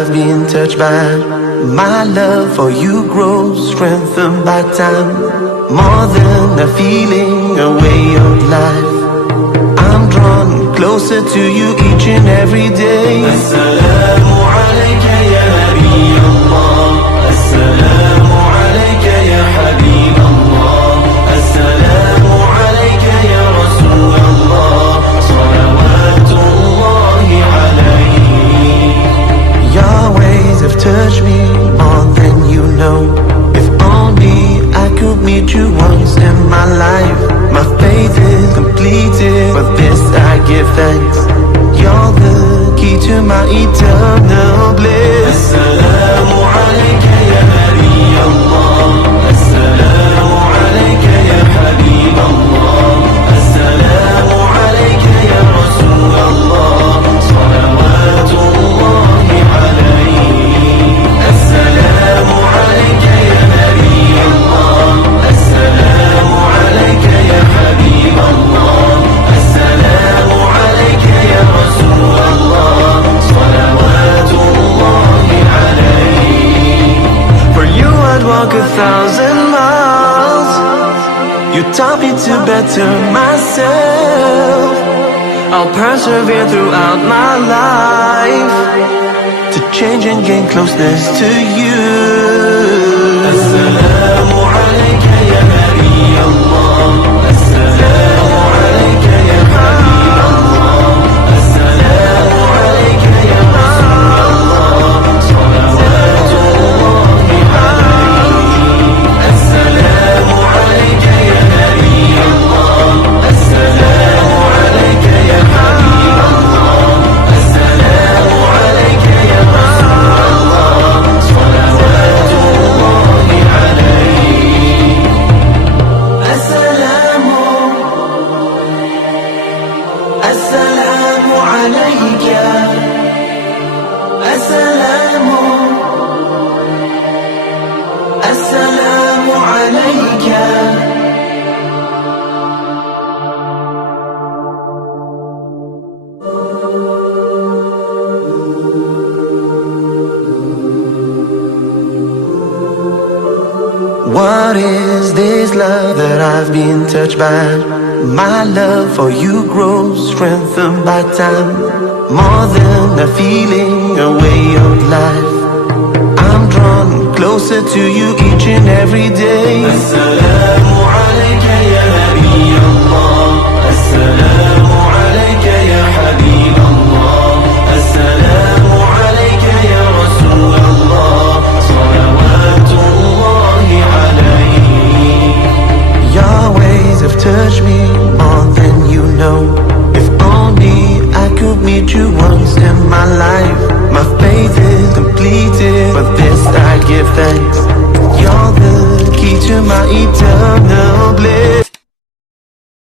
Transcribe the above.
I've been touched by. My love for you grows, strengthened by time. More than a feeling, a way of life. I'm drawn closer to you each and every day. As-salamu alayka ya Nabi Allah. As-salamu alayka ya Habib Allah. As-salamu alayka ya Rasul Allah. Salawatullahi alayhi. Your ways have touched me more than you know. If only I could meet you once in my life. My faith is completed, for this I give thanks. You're the key to my eternal bliss. As-salamu alayka ya Nabi Allah. As-salamu alayka ya Habib Allah. As-salamu alayka ya Rasul Allah. Salawatullahi alayhi. As-salamu alayka ya Nabi Allah. As-salamu alayka ya Habib Allah. As-salamu alayka ya Rasul Allah. Salawatullahi alayhi. For you I'd walk 1,000 miles. You taught me to better myself. I'll persevere throughout my life to change and gain closeness to you. As-salamu alayka ya Nabi Allah. As-salamu alayka ya Habib Allah. As-salamu alayka ya Rasul Allah. Salawatullahi alayhi. As-salamu alayka ya Nabi Allah. As-salamu alayka ya Habib Allah. As-salamu alayka ya Rasul Allah. Salawatullahi alayhi. As-salamu As-salamu alayka. As-salamu As-salamu alayka. What is this love that I've been touched by? My love for you grows, strengthened by time. More than a feeling, a way of life. I'm drawn closer to you each and every day. As-salamu alayka ya Nabi Allah. As-salamu alayka ya Habib Allah. As-salamu alayka ya Rasul Allah. Salawatullahi alayhi. Your ways have touched me more than you know. If only I could meet you once in my life. My faith is completed, for this I give thanks. You're the key to my eternal bliss.